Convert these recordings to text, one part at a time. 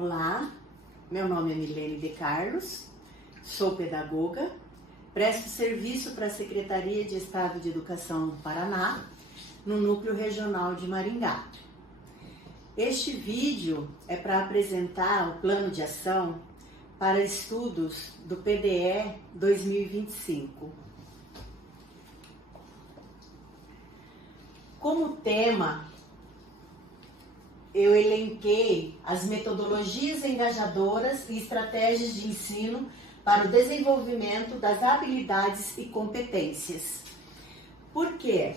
Olá, meu nome é Milene de Carlos, sou pedagoga, presto serviço para a Secretaria de Estado de Educação do Paraná, no Núcleo Regional de Maringá. Este vídeo é para apresentar o plano de ação para estudos do PDE 2025. Como tema, eu elenquei as metodologias engajadoras e estratégias de ensino para o desenvolvimento das habilidades e competências. Por quê?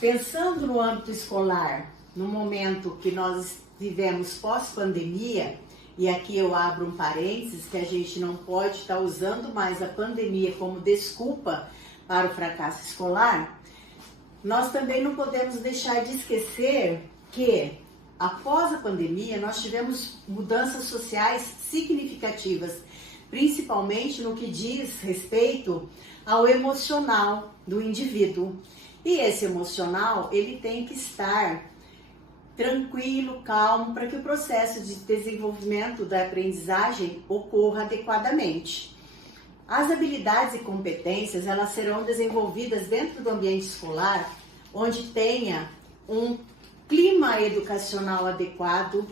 Pensando no âmbito escolar, no momento que nós vivemos pós-pandemia, e aqui eu abro um parênteses, que a gente não pode estar usando mais a pandemia como desculpa para o fracasso escolar, nós também não podemos deixar de esquecer que, após a pandemia, nós tivemos mudanças sociais significativas, principalmente no que diz respeito ao emocional do indivíduo. E esse emocional, ele tem que estar tranquilo, calmo, para que o processo de desenvolvimento da aprendizagem ocorra adequadamente. As habilidades e competências, elas serão desenvolvidas dentro do ambiente escolar, onde tenha um clima educacional adequado,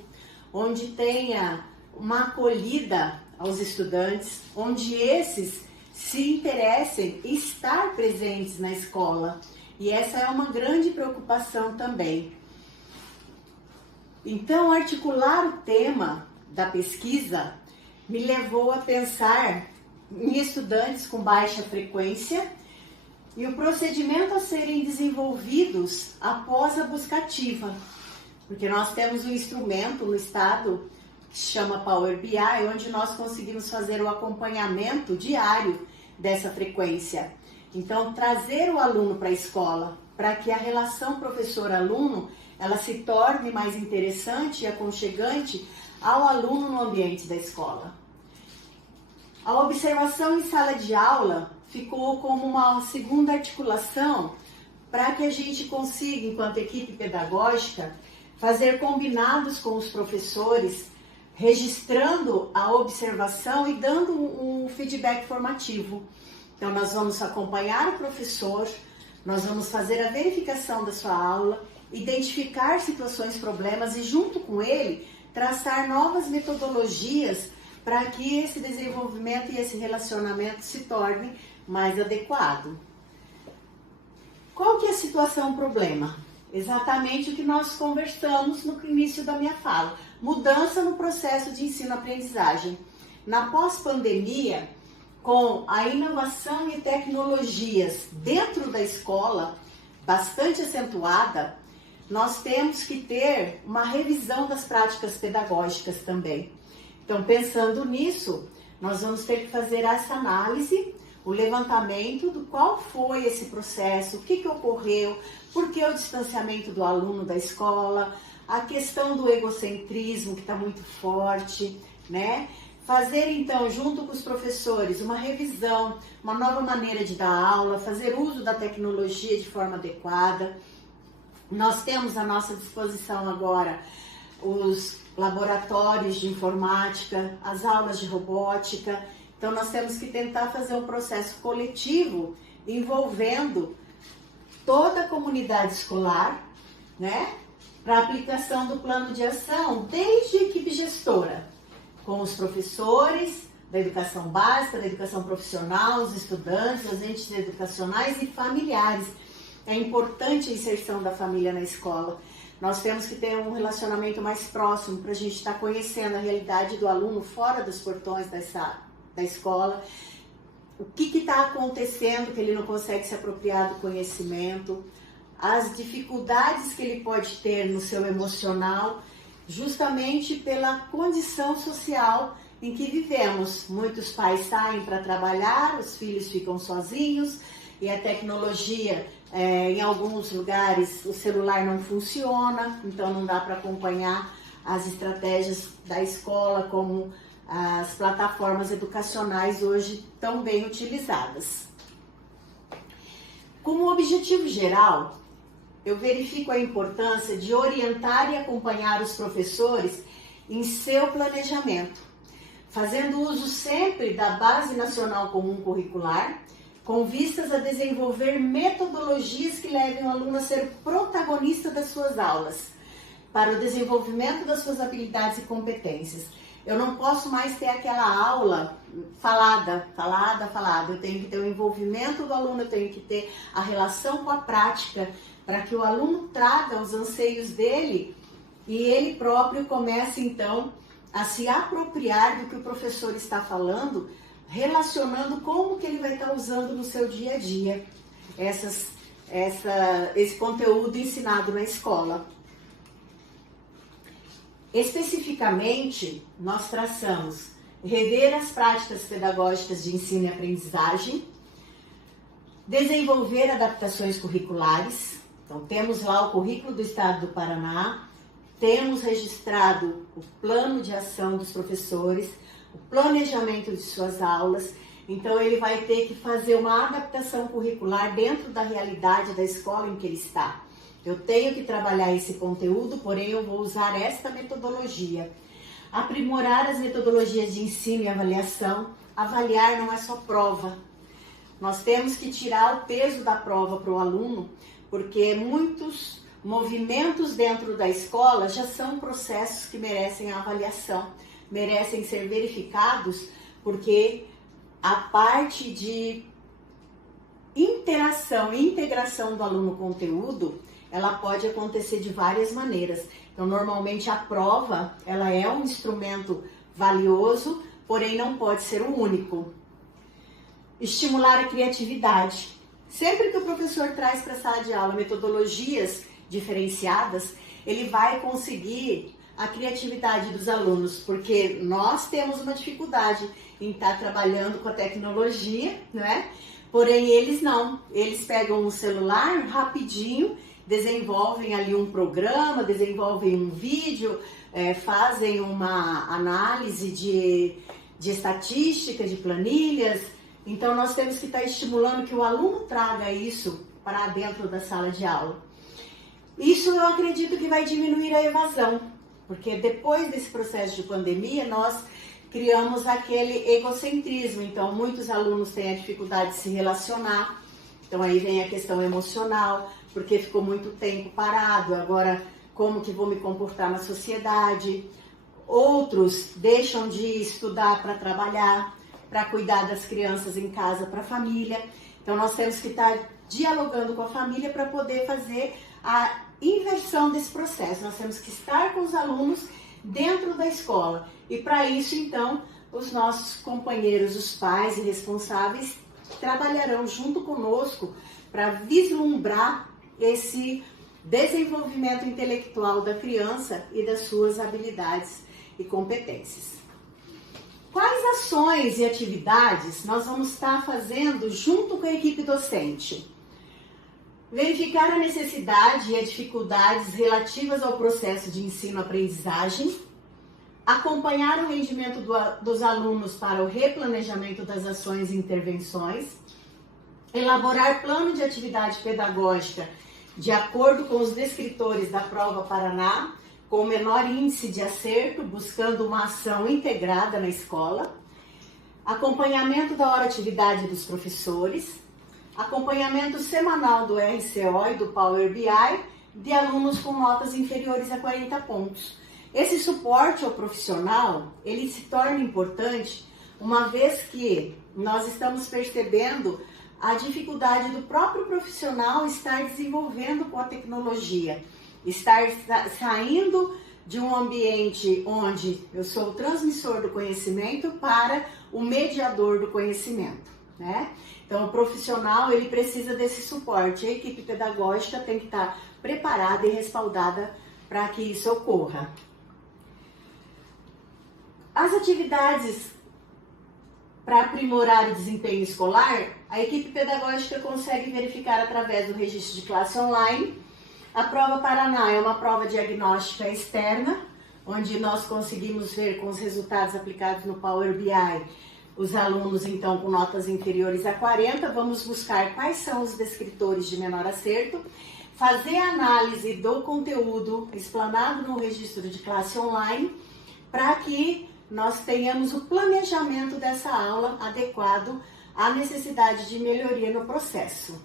onde tenha uma acolhida aos estudantes, onde esses se interessem em estar presentes na escola. E essa é uma grande preocupação também. Então, articular o tema da pesquisa me levou a pensar em estudantes com baixa frequência e o procedimento a serem desenvolvidos após a busca ativa. Porque nós temos um instrumento no estado que se chama Power BI, onde nós conseguimos fazer o acompanhamento diário dessa frequência. Então, trazer o aluno para a escola, para que a relação professor-aluno ela se torne mais interessante e aconchegante ao aluno no ambiente da escola. A observação em sala de aula ficou como uma segunda articulação para que a gente consiga, enquanto equipe pedagógica, fazer combinados com os professores, registrando a observação e dando um feedback formativo. Então, nós vamos acompanhar o professor, nós vamos fazer a verificação da sua aula, identificar situações, problemas e, junto com ele, traçar novas metodologias para que esse desenvolvimento e esse relacionamento se torne mais adequado. Qual que é a situação, o problema? Exatamente o que nós conversamos no início da minha fala. Mudança no processo de ensino-aprendizagem. Na pós-pandemia, com a inovação e tecnologias dentro da escola bastante acentuada, nós temos que ter uma revisão das práticas pedagógicas também. Então, pensando nisso, nós vamos ter que fazer essa análise, o levantamento do qual foi esse processo, o que ocorreu, por que o distanciamento do aluno da escola, a questão do egocentrismo que está muito forte, né? Fazer, então, junto com os professores, uma revisão, uma nova maneira de dar aula, fazer uso da tecnologia de forma adequada. Nós temos à nossa disposição agora os laboratórios de informática, as aulas de robótica. Então, nós temos que tentar fazer um processo coletivo envolvendo toda a comunidade escolar, né, para a aplicação do plano de ação, desde a equipe gestora, com os professores da educação básica, da educação profissional, os estudantes, agentes educacionais e familiares. É importante a inserção da família na escola. Nós temos que ter um relacionamento mais próximo para a gente estar conhecendo a realidade do aluno fora dos portões da escola. O que está acontecendo que ele não consegue se apropriar do conhecimento, as dificuldades que ele pode ter no seu emocional, justamente pela condição social em que vivemos. Muitos pais saem para trabalhar, os filhos ficam sozinhos e a tecnologia, em alguns lugares, o celular não funciona, então não dá para acompanhar as estratégias da escola como as plataformas educacionais hoje tão bem utilizadas. Como objetivo geral, eu verifico a importância de orientar e acompanhar os professores em seu planejamento, fazendo uso sempre da Base Nacional Comum Curricular, com vistas a desenvolver metodologias que levem o aluno a ser protagonista das suas aulas, para o desenvolvimento das suas habilidades e competências. Eu não posso mais ter aquela aula falada. Eu tenho que ter o envolvimento do aluno, eu tenho que ter a relação com a prática, para que o aluno traga os anseios dele e ele próprio comece, então, a se apropriar do que o professor está falando, relacionando como que ele vai estar usando no seu dia a dia esse conteúdo ensinado na escola. Especificamente, nós traçamos rever as práticas pedagógicas de ensino e aprendizagem, desenvolver adaptações curriculares. Então, temos lá o currículo do Estado do Paraná, temos registrado o plano de ação dos professores, o planejamento de suas aulas. Então, ele vai ter que fazer uma adaptação curricular dentro da realidade da escola em que ele está. Eu tenho que trabalhar esse conteúdo, porém eu vou usar esta metodologia. Aprimorar as metodologias de ensino e avaliação. Avaliar não é só prova. Nós temos que tirar o peso da prova para o aluno, porque muitos movimentos dentro da escola já são processos que merecem a avaliação, merecem ser verificados, porque a parte de interação e integração do aluno com o conteúdo, ela pode acontecer de várias maneiras. Então, normalmente a prova, ela é um instrumento valioso, porém não pode ser o único. Estimular a criatividade. Sempre que o professor traz para a sala de aula metodologias diferenciadas, ele vai conseguir a criatividade dos alunos, porque nós temos uma dificuldade em estar trabalhando com a tecnologia, não é? Porém, eles não. Eles pegam um celular rapidinho, desenvolvem ali um programa, desenvolvem um vídeo, fazem uma análise de estatística, de planilhas. Então, nós temos que estar estimulando que o aluno traga isso para dentro da sala de aula. Isso eu acredito que vai diminuir a evasão, porque depois desse processo de pandemia, nós criamos aquele egocentrismo. Então, muitos alunos têm a dificuldade de se relacionar. Então, aí vem a questão emocional, porque ficou muito tempo parado, agora como que vou me comportar na sociedade. Outros deixam de estudar para trabalhar, para cuidar das crianças em casa, para a família. Então, nós temos que estar dialogando com a família para poder fazer a inversão desse processo. Nós temos que estar com os alunos dentro da escola. E para isso, então, os nossos companheiros, os pais e responsáveis, trabalharão junto conosco para vislumbrar esse desenvolvimento intelectual da criança e das suas habilidades e competências. Quais ações e atividades nós vamos estar fazendo junto com a equipe docente? Verificar a necessidade e as dificuldades relativas ao processo de ensino-aprendizagem, acompanhar o rendimento dos alunos para o replanejamento das ações e intervenções, elaborar plano de atividade pedagógica de acordo com os descritores da Prova Paraná, com o menor índice de acerto, buscando uma ação integrada na escola, acompanhamento da hora-atividade dos professores, acompanhamento semanal do RCO e do Power BI de alunos com notas inferiores a 40 pontos. Esse suporte ao profissional, ele se torna importante uma vez que nós estamos percebendo a dificuldade do próprio profissional estar desenvolvendo com a tecnologia, estar saindo de um ambiente onde eu sou o transmissor do conhecimento para o mediador do conhecimento, né? Então, o profissional, ele precisa desse suporte. A equipe pedagógica tem que estar preparada e respaldada para que isso ocorra. As atividades para aprimorar o desempenho escolar, a equipe pedagógica consegue verificar através do registro de classe online. A Prova Paraná é uma prova diagnóstica externa, onde nós conseguimos ver com os resultados aplicados no Power BI os alunos, então, com notas inferiores a 40. Vamos buscar quais são os descritores de menor acerto, fazer a análise do conteúdo explanado no registro de classe online, para que nós tenhamos o planejamento dessa aula adequado à necessidade de melhoria no processo.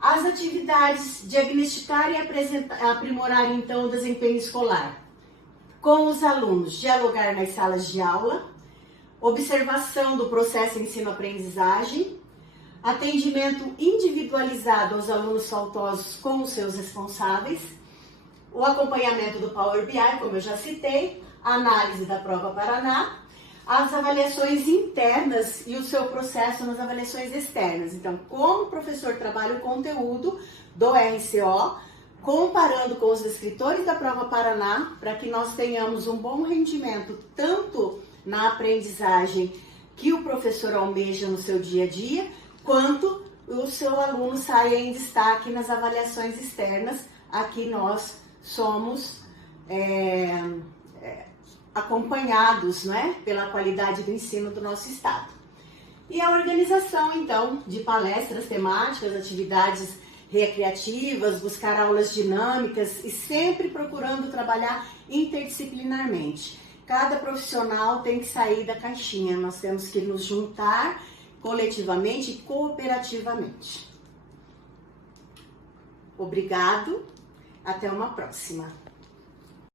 As atividades: diagnosticar e aprimorar então o desempenho escolar com os alunos, dialogar nas salas de aula, observação do processo ensino-aprendizagem, atendimento individualizado aos alunos faltosos com os seus responsáveis, o acompanhamento do Power BI, como eu já citei, a análise da prova Paraná, as avaliações internas e o seu processo nas avaliações externas. Então, como o professor trabalha o conteúdo do RCO, comparando com os descritores da prova Paraná, para que nós tenhamos um bom rendimento, tanto na aprendizagem que o professor almeja no seu dia a dia, quanto o seu aluno saia em destaque nas avaliações externas. Aqui nós somos acompanhados, né, pela qualidade do ensino do nosso estado. E a organização, então, de palestras temáticas, atividades recreativas, buscar aulas dinâmicas e sempre procurando trabalhar interdisciplinarmente. Cada profissional tem que sair da caixinha, nós temos que nos juntar coletivamente e cooperativamente. Obrigado, até uma próxima.